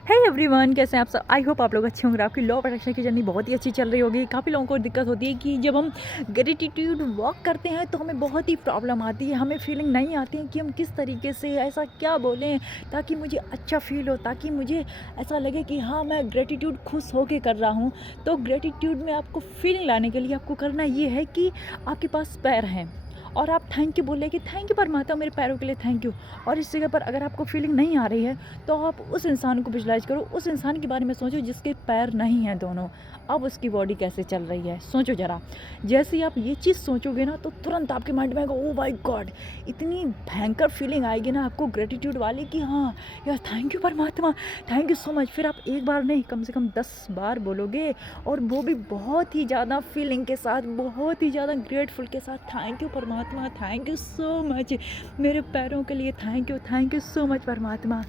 Hey everyone, कैसे हैं आप सब। आई होप आप लोग अच्छे होंगे। आपकी लॉ ऑफ अट्रैक्शन की जर्नी बहुत ही अच्छी चल रही होगी। काफ़ी लोगों को दिक्कत होती है कि जब हम ग्रेटिट्यूड वॉक करते हैं तो हमें बहुत ही प्रॉब्लम आती है। हमें फीलिंग नहीं आती है कि हम किस तरीके से ऐसा क्या बोलें ताकि मुझे अच्छा फील हो, ताकि मुझे ऐसा लगे कि हाँ, मैं ग्रेटिट्यूड खुश होके कर रहा हूँ। तो ग्रेटिट्यूड में आपको फीलिंग लाने के लिए आपको करना ये है कि आपके पास पैर हैं और आप थैंक यू बोले कि थैंक यू परमात्मा, मेरे पैरों के लिए थैंक यू। और इस जगह पर अगर आपको फीलिंग नहीं आ रही है तो आप उस इंसान को विजुलाइज करो, उस इंसान के बारे में सोचो जिसके पैर नहीं हैं दोनों। अब उसकी बॉडी कैसे चल रही है सोचो ज़रा। जैसे ही आप ये चीज़ सोचोगे ना तो तुरंत आपके माइंड में आएगा, ओ माय गॉड, इतनी भयंकर फीलिंग आएगी ना आपको ग्रेटिट्यूड वाली कि हाँ यार, थैंक यू परमात्मा, थैंक यू सो मच। फिर आप एक बार नहीं, कम से कम 10 बार बोलोगे, और वो भी बहुत ही ज़्यादा फीलिंग के साथ, बहुत ही ज़्यादा ग्रेटफुल के साथ। थैंक यू परमात्मा, थैंक यू सो मच, मेरे पैरों के लिए थैंक यू सो मच परमात्मा।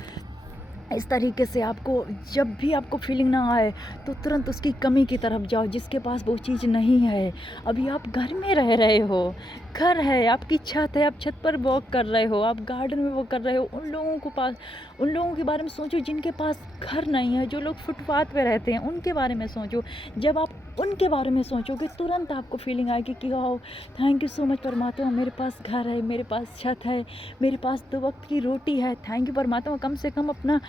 इस तरीके से आपको जब भी आपको फीलिंग ना आए तो तुरंत उसकी कमी की तरफ जाओ जिसके पास वो चीज़ नहीं है। अभी आप घर में रह रहे हो, घर है, आपकी छत है, आप छत पर वॉक कर रहे हो, आप गार्डन में वॉक कर रहे हो, उन लोगों के बारे में सोचो जिनके पास घर नहीं है, जो लोग फुटपाथ पे रहते हैं, उनके बारे में सोचो। जब आप उनके बारे में सोचोगे तुरंत आपको फीलिंग आएगी कि wow, thank you so much परमात्मा, मेरे पास घर है, मेरे पास छत है, मेरे पास 2 वक्त की रोटी है। थैंक यू परमात्मा, कम से कम अपना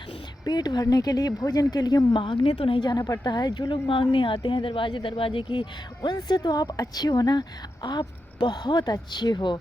पेट भरने के लिए, भोजन के लिए मांगने तो नहीं जाना पड़ता है। जो लोग मांगने आते हैं दरवाजे दरवाजे की, उनसे तो आप अच्छे हो ना, आप बहुत अच्छे हो।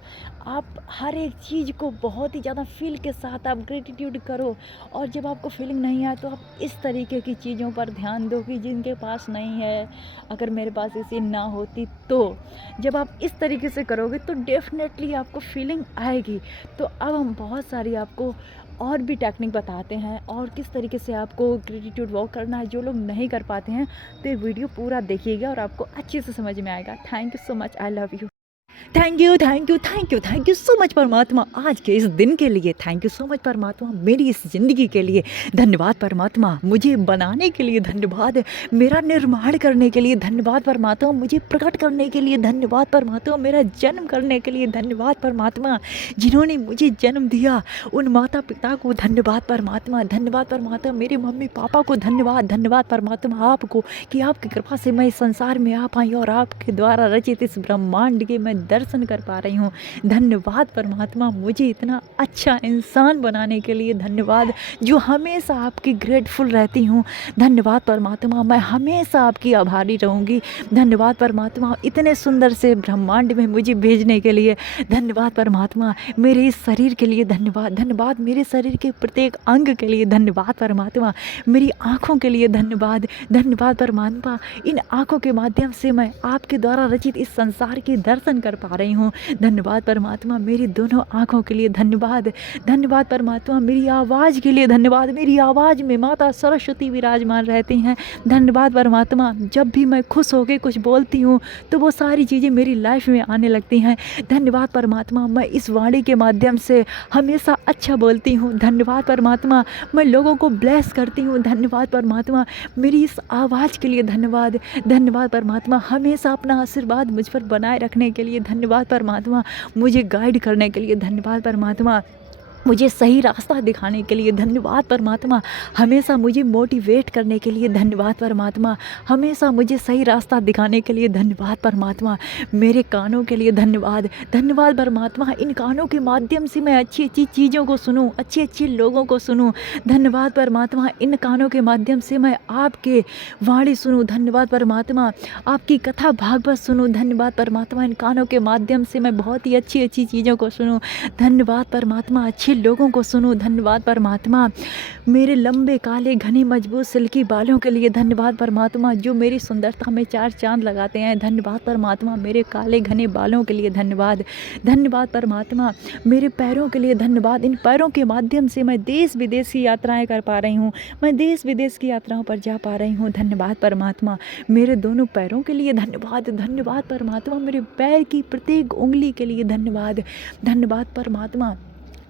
आप हर एक चीज़ को बहुत ही ज़्यादा फील के साथ आप ग्रेटिट्यूड करो। और जब आपको फीलिंग नहीं आए तो आप इस तरीके की चीज़ों पर ध्यान दो कि जिनके पास नहीं है, अगर मेरे पास ऐसी ना होती तो। जब आप इस तरीके से करोगे तो डेफिनेटली आपको फीलिंग आएगी। तो अब हम बहुत सारी आपको और भी टेक्निक बताते हैं और किस तरीके से आपको ग्रेटिट्यूड वॉक करना है। जो लोग नहीं कर पाते हैं तो ये वीडियो पूरा देखिएगा और आपको अच्छे से समझ में आएगा। Thank you so much, I love you. Thank you so much परमात्मा, आज के इस दिन के लिए थैंक यू सो मच परमात्मा, मेरी इस ज़िंदगी के लिए धन्यवाद परमात्मा, मुझे बनाने के लिए धन्यवाद, मेरा निर्माण करने के लिए धन्यवाद परमात्मा, मुझे प्रकट करने के लिए धन्यवाद परमात्मा, मेरा जन्म करने के लिए धन्यवाद परमात्मा, जिन्होंने मुझे जन्म दिया उन माता पिता को धन्यवाद परमात्मा, धन्यवाद परमात्मा, मेरे मम्मी पापा को धन्यवाद, धन्यवाद परमात्मा आपको कि आपकी कृपा से मैं इस संसार में आ पाई और आपके द्वारा रचित इस ब्रह्मांड के मैं दर्शन कर पा रही हूँ। धन्यवाद परमात्मा, मुझे इतना अच्छा इंसान बनाने के लिए धन्यवाद, जो हमेशा आपकी ग्रेटफुल रहती हूँ। धन्यवाद परमात्मा, मैं हमेशा आपकी आभारी रहूँगी। धन्यवाद परमात्मा, इतने सुंदर से ब्रह्मांड में मुझे भेजने के लिए धन्यवाद परमात्मा, मेरे इस शरीर के लिए धन्यवाद, धन्यवाद मेरे शरीर के प्रत्येक अंग के लिए धन्यवाद परमात्मा, मेरी आँखों के लिए धन्यवाद, धन्यवाद परमात्मा, इन आँखों के माध्यम से मैं आपके द्वारा रचित इस संसार के दर्शन कर पा रही हूँ। धन्यवाद परमात्मा, मेरी दोनों आँखों के लिए धन्यवाद, धन्यवाद परमात्मा, मेरी आवाज़ के लिए धन्यवाद, मेरी आवाज़ में माता सरस्वती विराजमान रहती हैं। धन्यवाद परमात्मा, जब भी मैं खुश होकर कुछ बोलती हूँ तो वो सारी चीज़ें मेरी लाइफ में आने लगती हैं। धन्यवाद परमात्मा, मैं इस वाणी के माध्यम से हमेशा अच्छा बोलती हूँ। धन्यवाद परमात्मा, मैं लोगों को ब्लेस करती हूँ। धन्यवाद परमात्मा, मेरी इस आवाज़ के लिए धन्यवाद, धन्यवाद परमात्मा, हमेशा अपना आशीर्वाद मुझ पर बनाए रखने के लिए धन्यवाद परमात्मा, मुझे गाइड करने के लिए धन्यवाद परमात्मा, मुझे सही रास्ता दिखाने के लिए धन्यवाद परमात्मा, हमेशा मुझे मोटिवेट करने के लिए धन्यवाद परमात्मा, हमेशा मुझे सही रास्ता दिखाने के लिए धन्यवाद परमात्मा, मेरे कानों के लिए धन्यवाद, धन्यवाद परमात्मा, इन कानों के माध्यम से मैं अच्छी अच्छी चीज़ों को सुनूं, अच्छे अच्छे लोगों को सुनूं। धन्यवाद परमात्मा, इन कानों के माध्यम से मैं आपके वाणी सुनूं। धन्यवाद परमात्मा, आपकी कथा भागवत सुनूं। धन्यवाद परमात्मा, इन कानों के माध्यम से मैं बहुत ही अच्छी अच्छी चीज़ों को सुनूं। धन्यवाद परमात्मा, अच्छे लोगों को सुनो। धन्यवाद परमात्मा, मेरे लंबे काले घने मजबूत सिल्की बालों के लिए धन्यवाद परमात्मा, जो मेरी सुंदरता में 4 चांद लगाते हैं। धन्यवाद परमात्मा, मेरे काले घने बालों के लिए धन्यवाद, धन्यवाद परमात्मा, मेरे पैरों के लिए धन्यवाद, इन पैरों के माध्यम से मैं देश विदेश की यात्राएं कर पा रही हूँ, मैं देश विदेश की यात्राओं पर जा पा रही हूँ। धन्यवाद परमात्मा, मेरे दोनों पैरों के लिए धन्यवाद, धन्यवाद परमात्मा, मेरे पैर की प्रत्येक उंगली के लिए धन्यवाद, धन्यवाद परमात्मा,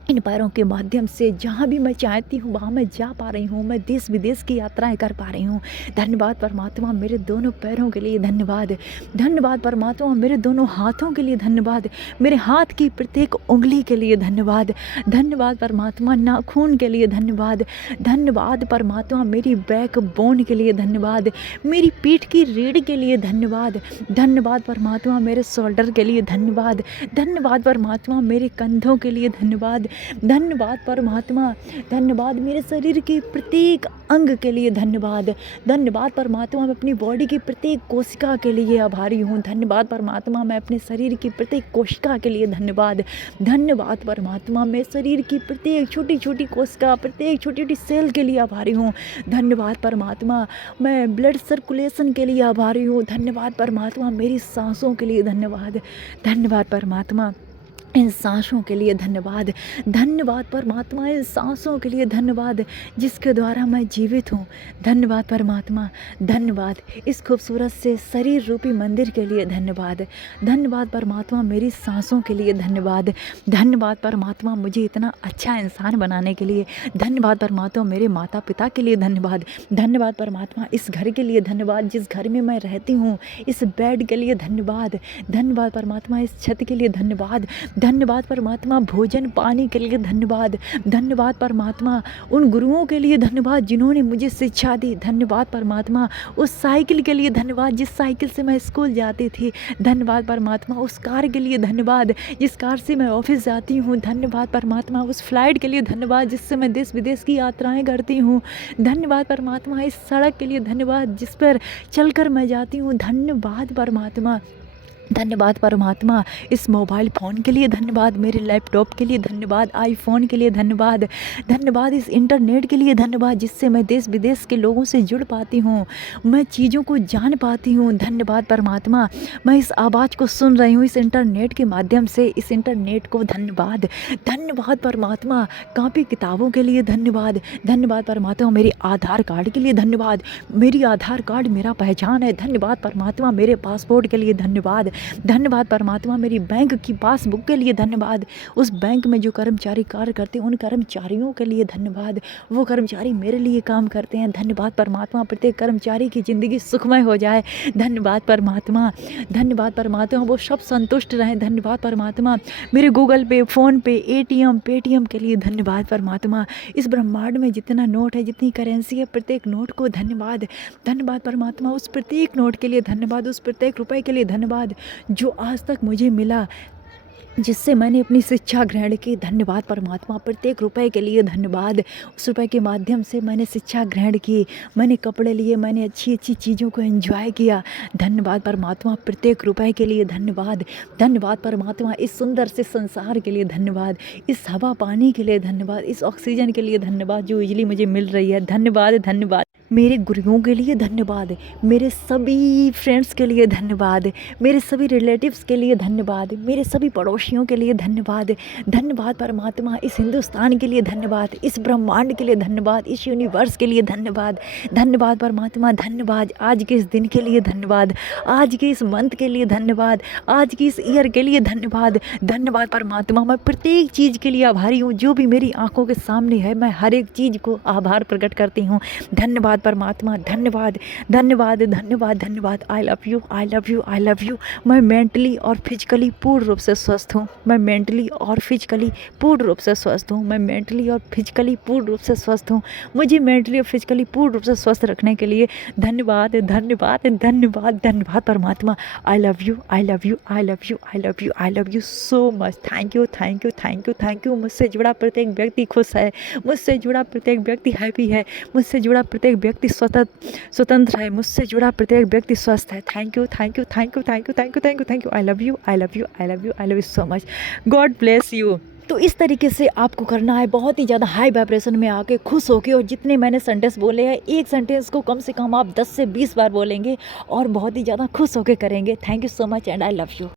इन पैरों के माध्यम से जहाँ भी मैं चाहती हूँ वहाँ मैं जा पा रही हूँ, मैं देश विदेश की यात्राएं कर पा रही हूँ। धन्यवाद परमात्मा मेरे दोनों पैरों के लिए धन्यवाद। धन्यवाद परमात्मा मेरे दोनों हाथों के लिए धन्यवाद। मेरे हाथ की प्रत्येक उंगली के लिए धन्यवाद। धन्यवाद परमात्मा नाखून के लिए धन्यवाद। धन्यवाद परमात्मा मेरी बैक बोन के लिए धन्यवाद। मेरी पीठ की रीढ़ के लिए धन्यवाद। धन्यवाद परमात्मा मेरे शोल्डर के लिए धन्यवाद। धन्यवाद परमात्मा मेरे कंधों के लिए धन्यवाद। धन्यवाद परमात्मा, धन्यवाद मेरे शरीर के प्रत्येक अंग के लिए धन्यवाद। धन्यवाद परमात्मा मैं अपनी बॉडी की प्रत्येक कोशिका के लिए आभारी हूँ। धन्यवाद परमात्मा मैं अपने शरीर की प्रत्येक कोशिका के लिए धन्यवाद। धन्यवाद परमात्मा मैं शरीर की प्रत्येक छोटी छोटी कोशिका, प्रत्येक छोटी छोटी सेल के लिए आभारी हूँ। धन्यवाद परमात्मा मैं ब्लड सर्कुलेशन के लिए आभारी हूँ। धन्यवाद परमात्मा मेरी सांसों के लिए धन्यवाद। धन्यवाद परमात्मा इन सांसों के लिए धन्यवाद। धन्यवाद परमात्मा इन सांसों के लिए धन्यवाद जिसके द्वारा मैं जीवित हूँ। धन्यवाद परमात्मा, धन्यवाद इस खूबसूरत से शरीर रूपी मंदिर के लिए धन्यवाद। धन्यवाद परमात्मा मेरी सांसों के लिए धन्यवाद। धन्यवाद परमात्मा मुझे इतना अच्छा इंसान बनाने के लिए। धन्यवाद परमात्मा मेरे माता पिता के लिए धन्यवाद। धन्यवाद परमात्मा इस घर के लिए धन्यवाद जिस घर में मैं रहती हूँ, इस बेड के लिए धन्यवाद। धन्यवाद परमात्मा इस छत के लिए धन्यवाद। धन्यवाद परमात्मा भोजन पानी के लिए धन्यवाद। धन्यवाद परमात्मा उन गुरुओं के लिए धन्यवाद जिन्होंने मुझे शिक्षा दी। धन्यवाद परमात्मा उस साइकिल के लिए धन्यवाद जिस साइकिल से मैं स्कूल जाती थी। धन्यवाद परमात्मा उस कार के लिए धन्यवाद जिस कार से मैं ऑफिस जाती हूँ। धन्यवाद परमात्मा उस फ्लाइट के लिए धन्यवाद जिससे मैं देश विदेश की यात्राएं करती हूँ। धन्यवाद परमात्मा इस सड़क के लिए धन्यवाद जिस पर चलकर मैं जाती हूँ। धन्यवाद परमात्मा, धन्यवाद परमात्मा इस मोबाइल फ़ोन के लिए धन्यवाद, मेरे लैपटॉप के लिए धन्यवाद, आईफोन के लिए धन्यवाद। धन्यवाद इस इंटरनेट के लिए धन्यवाद जिससे मैं देश विदेश के लोगों से जुड़ पाती हूँ, मैं चीज़ों को जान पाती हूँ। धन्यवाद परमात्मा मैं इस आवाज़ को सुन रही हूँ इस इंटरनेट के माध्यम से, इस इंटरनेट को धन्यवाद। धन्यवाद परमात्मा कॉपी किताबों के लिए धन्यवाद। धन्यवाद परमात्मा मेरे आधार कार्ड के लिए धन्यवाद, मेरी आधार कार्ड मेरा पहचान है। धन्यवाद परमात्मा मेरे पासपोर्ट के लिए धन्यवाद। धन्यवाद परमात्मा मेरी बैंक की पासबुक के लिए धन्यवाद। उस बैंक में जो कर्मचारी कार्य करते हैं उन कर्मचारियों के लिए धन्यवाद, वो कर्मचारी मेरे लिए काम करते हैं। धन्यवाद परमात्मा प्रत्येक कर्मचारी की ज़िंदगी सुखमय हो जाए। धन्यवाद परमात्मा, धन्यवाद परमात्मा वो सब संतुष्ट रहें। धन्यवाद परमात्मा मेरे गूगल पे, फ़ोन पे, एटीएम, पेटीएम के लिए धन्यवाद परमात्मा। इस ब्रह्मांड में जितना नोट है, जितनी करेंसी है, प्रत्येक नोट को धन्यवाद। धन्यवाद परमात्मा उस प्रत्येक नोट के लिए धन्यवाद, उस प्रत्येक रुपए के लिए धन्यवाद जो आज तक मुझे मिला, जिससे मैंने अपनी शिक्षा ग्रहण की। धन्यवाद परमात्मा प्रत्येक रुपए के लिए धन्यवाद। उस रुपए के माध्यम से मैंने शिक्षा ग्रहण की, मैंने कपड़े लिए, मैंने अच्छी अच्छी चीज़ों को एंजॉय किया। धन्यवाद परमात्मा प्रत्येक रुपए के लिए धन्यवाद। धन्यवाद परमात्मा इस सुंदर से संसार के लिए धन्यवाद, इस हवा पानी के लिए धन्यवाद, इस ऑक्सीजन के लिए धन्यवाद जो बिजली मुझे मिल रही है। धन्यवाद, धन्यवाद मेरे गुरुओं के लिए धन्यवाद, मेरे सभी फ्रेंड्स के लिए धन्यवाद, मेरे सभी रिलेटिव्स के लिए धन्यवाद, मेरे सभी पड़ोसियों के लिए धन्यवाद। धन्यवाद परमात्मा इस हिंदुस्तान के लिए धन्यवाद, इस ब्रह्मांड के लिए धन्यवाद, इस यूनिवर्स के लिए धन्यवाद। धन्यवाद परमात्मा, धन्यवाद आज के इस दिन के लिए धन्यवाद, आज के इस मंथ के लिए धन्यवाद, आज की इस ईयर के लिए धन्यवाद। धन्यवाद परमात्मा मैं प्रत्येक चीज़ के लिए आभारी हूँ जो भी मेरी आंखों के सामने है, मैं हर एक चीज़ को आभार प्रकट करती हूँ। धन्यवाद परमात्मा, धन्यवाद, धन्यवाद, धन्यवाद, धन्यवाद। I love you, I love you, I love you. मैं मेंटली और फिजिकली पूर्ण रूप से स्वस्थ हूँ, मैं मेंटली और फिजिकली पूर्ण रूप से स्वस्थ हूँ, मैं मेंटली और फिजिकली पूर्ण रूप से स्वस्थ हूँ। मुझे मेंटली और फिजिकली पूर्ण रूप से स्वस्थ रखने के लिए धन्यवाद, धन्यवाद, धन्यवाद, धन्यवाद परमात्मा। I love you, I love you, I love you, I love you, I love you so much. Thank you, thank you, thank you, thank you. मुझसे जुड़ा प्रत्येक व्यक्ति खुश है, मुझसे जुड़ा प्रत्येक व्यक्ति हैप्पी है, मुझसे जुड़ा प्रत्येक व्यक्ति स्वतंत्र है, मुझसे जुड़ा प्रत्येक व्यक्ति स्वस्थ है। Thank you, thank you, thank you, thank you, thank you, thank you, thank you. I love you, I love you, I love you, I love you so much. God bless you. तो इस तरीके से आपको करना है, बहुत ही ज़्यादा high vibration में आके खुश होके, और जितने मैंने सेंटेंस बोले हैं एक सेंटेंस को कम से कम आप 10 से 20 बार बोलेंगे और बहुत ही ज़्यादा खुश होके करेंगे। Thank you so much and I love you.